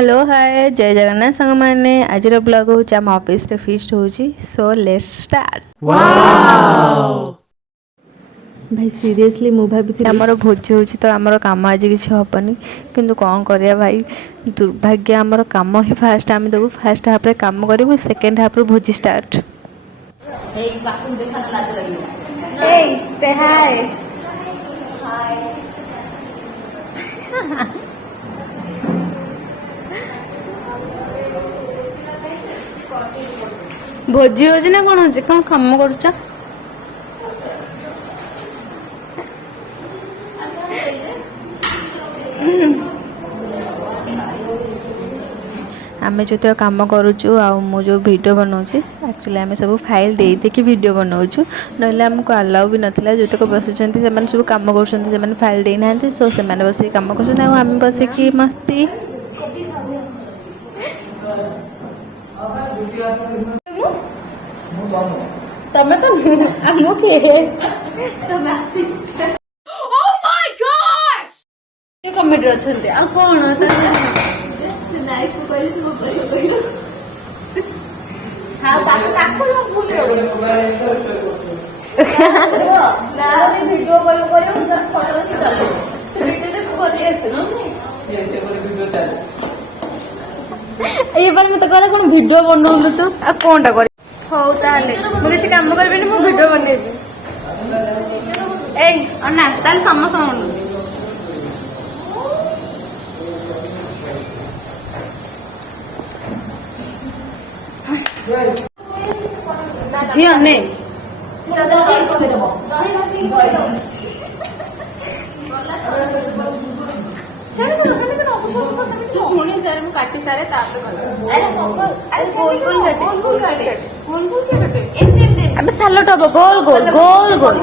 Hello hi जय जगन्नाथ सांग मैंने आज ब्लॉग हूँ आम ऑफिस रे फीस्ट होची सो लेट्स स्टार्ट। भाई सीरियसली मु भाभी आमर भोजी होची तो आमर काम आज किसी हेनी किंतु कौन करिया भाई दुर्भाग्य आमर काम ही फास्ट आम देबू फास्ट हाफ रे काम करूँ सेकेंड हाफ रे भोजी स्टार्ट। से हाय भोजी होची ना कौन होची कौन काम करुच आमे जो काम करुचु मु जो वीडियो बनाऊँ एक्चुअली आम सब फाइल दे देखी वीडियो बनाऊँ ना आमको अलाउ भी नाला जो तक बस सब कम कर फाइल देना सो से बस कम कर बसिक मस्ती तमे तो आमो के तमे आसीस ओ माय गॉश ये कमेडी अछंते आ कोन नाइस को कहली सो कहली हां ताको लो भूल ना वीडियो कॉल करियो उधर फोटो खींच वीडियो दे कर आसे ना ये वीडियो चल ये बार मैं तो कहला कोन वीडियो बनाउनु तो आ कोनटा कर हौ ताले मु किसी काम करबेनी मु वीडियो बनेबी ए अन्ना ताले समस्त झियो ने काटी सारे अबे सालोट हम गोल गोल गोल गोल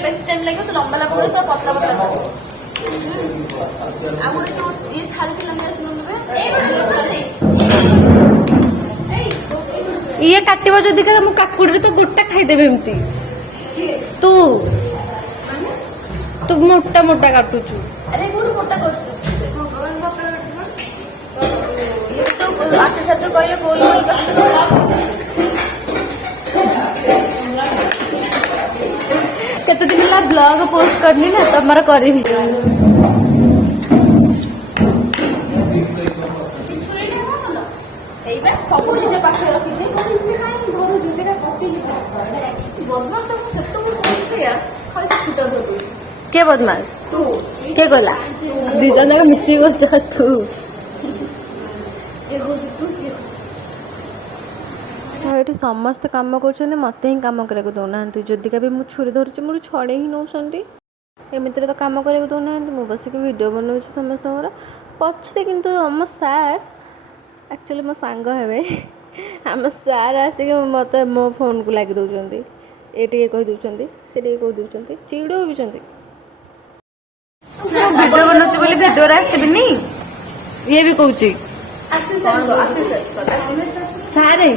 बेसी टाइम लगे तो लंबा लंबा तो पतला पतला ये ये काटव जो देखा मु काकुड़ी तो गोटा खाईदेवी एमती तू तू मोटा मोटा काटुचु अरे मोटा आसे सब कहले गोल केते दिन ला ब्लॉग पोस्ट करनी ना तमरा करी सब निजे पाखे रखी के बदमाश तू के गला दी जन जाक मिसी कर तू ये समस्त कम कर मत ही कम करा दौना जदि भी मुझे छुरी धरुची मुझे छड़े ही नौ एमती तो कम करा दौना मुझे बसिक वीडियो बनाऊँ समस्त पछरे किंतु आम सार एक्चुअली मो सांग हे आम सार आसिक मत मो फोन को लगे दौरान ये कहीदे से कहीदे चिड़ भी वीडियो बनाऊँ बोली वीडियो आसबिनी ये भी कहूँ सारे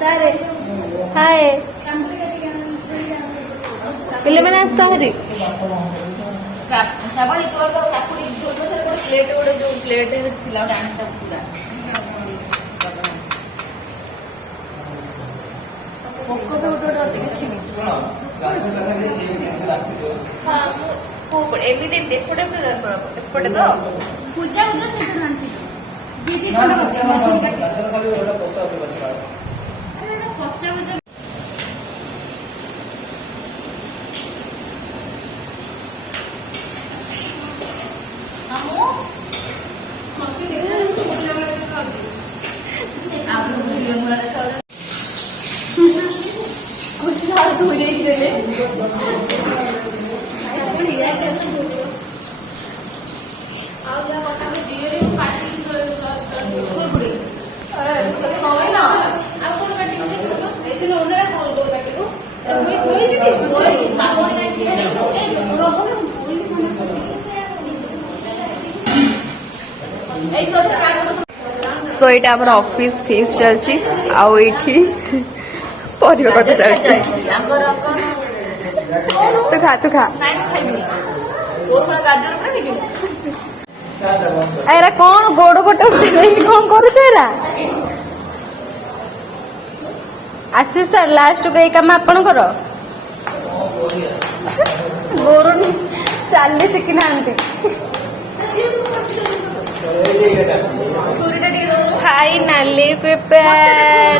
सारे हाय पिले मैंने आस्ता हरी श्रावणी तो काकुड़ी प्लेट गोटे जो प्लेट थिला डांटा पूरा कोको भी उठो देखिनी हां को एमिति एपटे एपटे तो पूजा उधर से जानती दीदी को खाली ओटा पोता होता है अरे ना पच्चा बजे हमो मक्की देखो बोलले वाला खाओ आप लोग वीडियो में देखा कुछ हाथ धो दे देले आप या पता में दिए रे पार्टी छोड़ ना आप कौन काटी लेकिन ओनरा गोल गोल काटी दो कोई दीदी कोई साबुन का दिया रहो ना कोई खाना सो ये आम ऑफिस फीस चलती आठी परिवा कटा चलती तू खा एरा कौन गोड़ गोटे कौन करा आशीष सर लास्ट को काम आपण कर गोर चली शिखी ना फाइनाली प्रिपेयर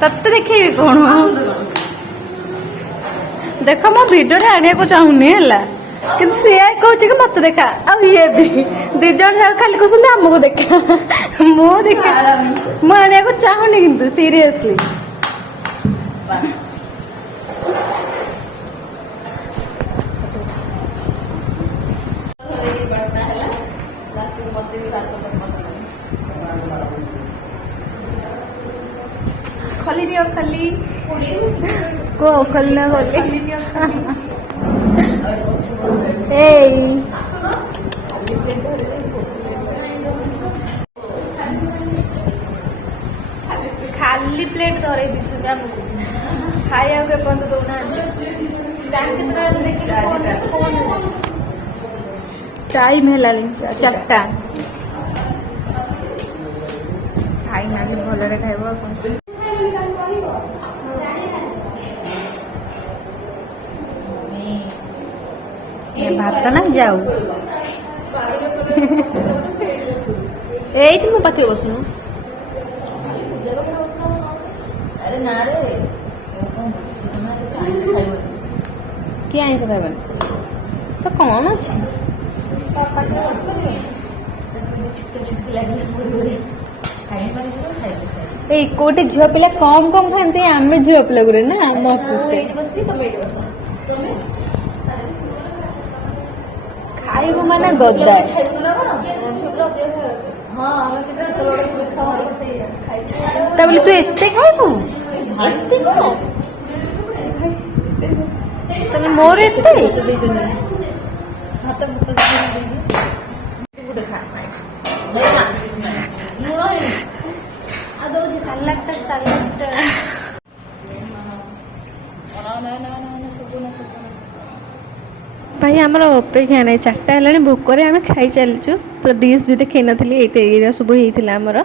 तत्ते देखेबी कौन देख मो भिडियो आने को चाहूनी है कि सी कहूँ कि मत देखा ये भी दी जन खाली कहते आमको देखा मो देखा मुझे को चाहूनी किंतु सीरियसली खली दियो खली को खली ना खली खाली प्लेट धरे दिशुगा खाया के पर्यंत दौना टाइम है 4टा फाइनाली भलरे खाइब भात ना जाऊ एठी मो पाखे बसनु अरे ना रे किए आइंस खाइबन तो कौन अच्छे कोटे झील पिला कम कम खाते आम झील पिला गुरे ना आम ऑफिस खाइबु माने गद्दा तबले तू एते खाइबु एते तबले मोर एते भात भात देखा भाई आमर अपेक्षा ना 4टा है भोकर आम खाई चलचु तो डिश भी देखी नी ये सब होता आमर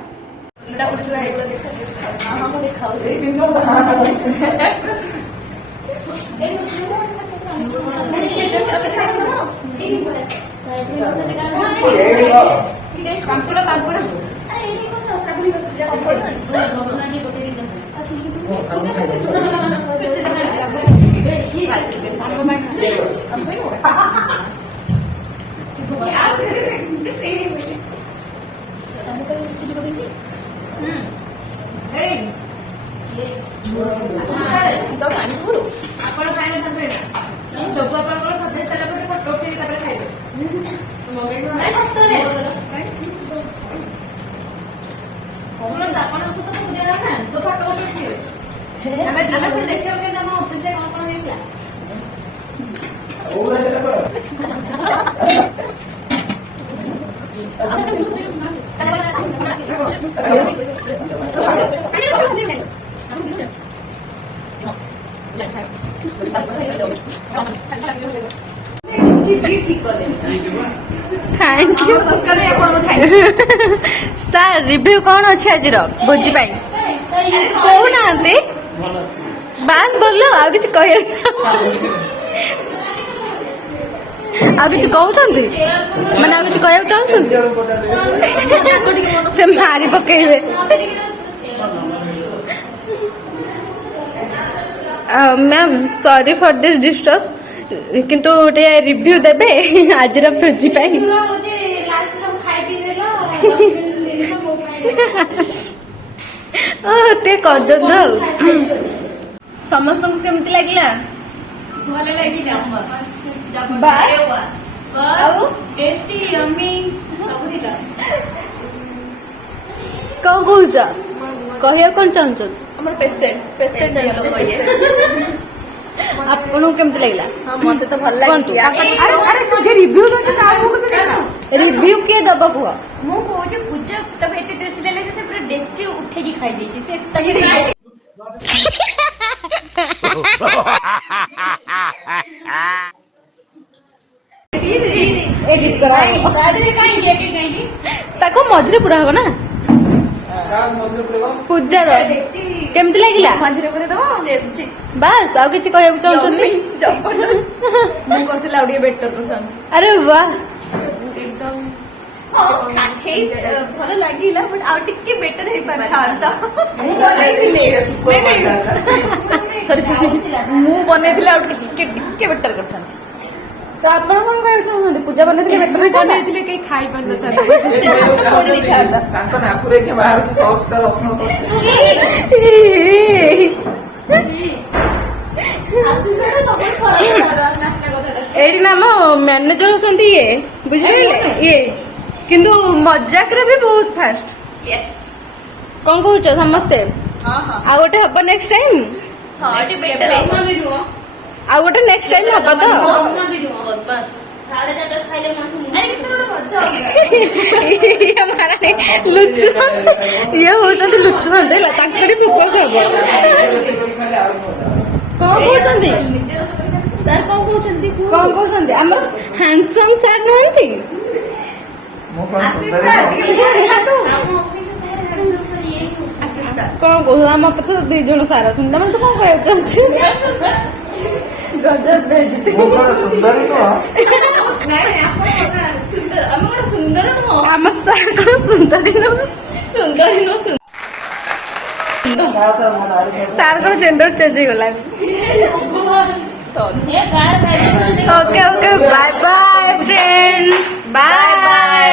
थैंक यू सर रिव्यू कौन अच्छे आज भोजी कहना बास बोल आ कि कहते मैंने आ कि कह चाहते से मारी पकेबे ma'am sorry for this disturb किंतु गोटे रिव्यू देबे आज भोजी टे कर समस्त को केमती लगिला भले लगिला टेस्टी यम्मी सब दिला कौन कहूच कहिया कौन चाहूच हमर पेशेंट हेलो कहिए आपन केमती लगिला हां मते तो भल लागी अरे अरे से रिव्यू दो का रिव्यू किए दब कुह ମୁଁ କହୁଛି ପୂଜା ତାକୁ ଏତେ ଟେଷ୍ଟି ଲାଗିଲା ସେ ପୁରା ଡେକ୍ଚି ଉଠେଇକି ଖାଇ ଦେଇଛି ସେ एडिट करा ताको मझरे पुरा हबो ना पूजार केमती लागिला ମଝିରେ ପୁରେଇ ଦବ ଟେଷ୍ଟି बास आउ किछि कहବାକୁ चाହୁଛନ୍ତି ଜବରଦସ୍ତ ମୁଁ କରିଥିଲି ଆଉ ଟିକେ ବେଟର କରିଥାନ୍ତି अरे वाह एकदम ଭଲ ଲାଗିଲା ବଟ୍ ଆଉ ଟିକେ ବେଟର ହେଇପାରିଥାନ୍ତା ମୁଁ ବନେଇଥିଲି ସରି ସରି ମୁଁ ବନେଇଥିଲି ଆଉ ଟିକେ ଟିକେ ବେଟର କରିଥାନ୍ତି ତ ଆପଣ କଣ କହିବାକୁ ଚାହୁଛନ୍ତି ପୂଜା ବନେଇଥିଲେ ବେଟର ହେଇଥାନ୍ତା ବନେଇଥିଲେ କେହି ଖାଇ ପାରିନଥାନ୍ତେ ତାଙ୍କ ନାକୁରେ କିଏ ବାହାରୁଛି ସସ୍ ତା ରସୁଣ ସସ୍ ଏଇଠି ନା ଆମ ମ୍ୟାନେଜର ଅଛନ୍ତି ଇଏ ବୁଝିପାରିଲେ ଇଏ କିନ୍ତୁ ମଜାକରେ ବି ବହୁତ ଫାଷ୍ଟ କଣ କହୁଛ ସମସ୍ତେ ଆଉ ଗୋଟେ ହବ ନେକ୍ସଟ ଟାଇମ୍ ଆଉ ଗୋଟେ ନେକ୍ସଟ ଟାଇମ୍ ହବ ତ ଇଏ ହଉଛନ୍ତି ଲୁଚୁଛନ୍ତି ହେଲା ତାଙ୍କରି ଫୋକସ ହବ କଣ କହୁଛନ୍ତି ସାର୍ କଣ କହୁଛନ୍ତି କଣ କହୁଛନ୍ତି ଆମର ହ୍ୟାଣ୍ଡସମ୍ ସାର୍ ନୁହନ୍ତି ମୁଁ କଣ କଣ କହୁଛ ଆମ ପଛରେ 2 ଜଣ ସାର୍ ଅଛନ୍ତି ତମେ ତୁ କଣ କହିବାକୁ ଚାହୁଁଛୁ ମୁଁ କଣ ସୁନ୍ଦରୀ ନୁହଁ ସୁନ୍ଦର ନୁହଁ ଆମ ସାର୍ କଣ ସୁନ୍ଦରୀ ନୁହଁ ସୁନ୍ଦରୀ ନୁହଁ ସାର୍ କଣ ଜେଣ୍ଡର ଚେଞ୍ଜ ହେଇଗଲାଣି okay okay bye bye friends bye bye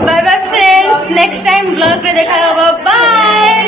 bye bye friends next time blog में देखा होगा बाय